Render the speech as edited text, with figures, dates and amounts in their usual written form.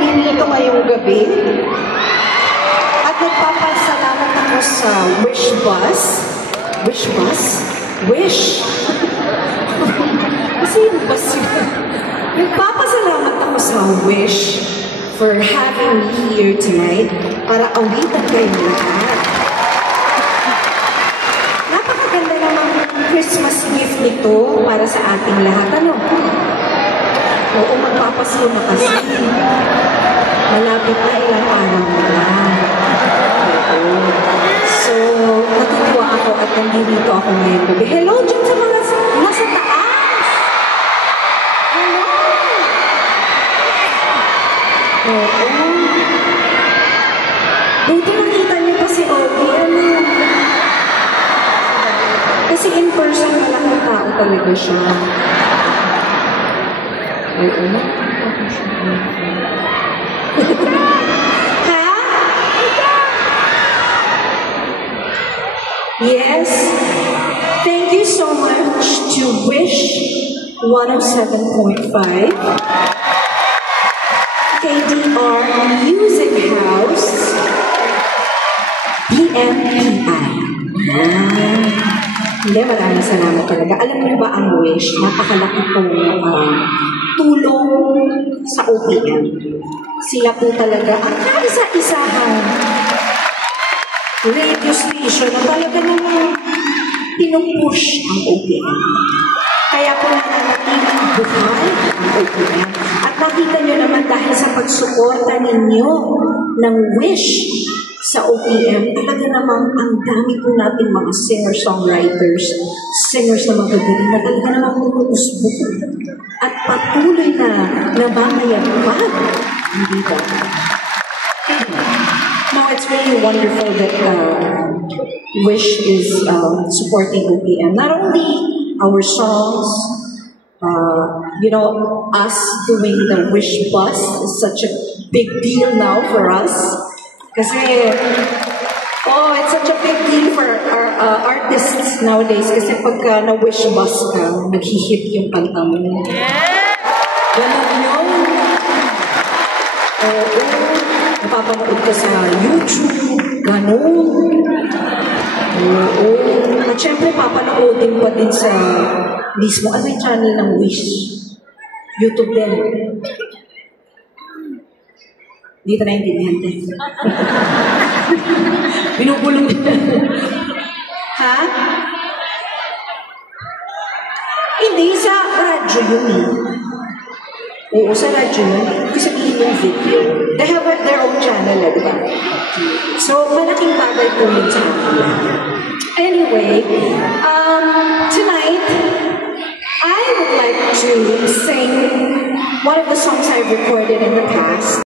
nandito ngayong gabi. At nagpapasalamat ako sa Wish Bus. Wish Bus? Wish! Kasi yung bus yun. Nagpapasalamat ako sa Wish for having me here tonight para awitan kayo lahat. Napakaganda namang Christmas gift nito para sa ating lahat. Ano? Oo, magpapasko na kasi. Malapit na ilang araw na lang. Oo. So, natutuwa ako at nandito ako ngayon gabi. Hello dyan sa mga nasa taas! Hello! Oo. Buti nakita niyo pa si Ogie. Ano? Kasi in person, malaking tao talaga siya. Oo. Ha? Yes. Thank you so much to Wish 107.5, KDR Music House, BMPI. Hindi, maraming salamat talaga. Alam niyo ba ang Wish? Napakalaki pong tulong sa OPM. Sila po talaga ang kaisa-isahang radio station na talaga namang pinupush ang OPM. Kaya po nananatiling buhay ang OPM. At nakita nyo naman dahil sa pagsuporta ninyo ng Wish sa OPM, talaga namang ang dami po natin mga singer-songwriters, singers na magagaling na talaga namang umuusbog at patuloy na nabamayagpag. Hindi ba? Now, it's really wonderful that Wish is supporting OPM. Not only our songs, us doing the Wish Bus is such a big deal now for us. Kasi, it's such a big deal for our artists nowadays. Kasi pagka na-wish bus ka, nag-hit yung kanta mo. Ganun yun. Oo. Napapanood ka sa YouTube. Ganun. Oo. At syempre, papanoodin pa din sa mismo. Ano yung channel ng Wish? YouTube din. Hindi ito naintindihan din. Binubulong din. Ha? Hindi, sa radyo yun. Oo, sa radyo yun. Ibig sabihin yung video. They have their own channel, di ba? So, malaking bagay po yun sa kanila. Anyway, tonight, I would like to sing one of the songs I've recorded in the past.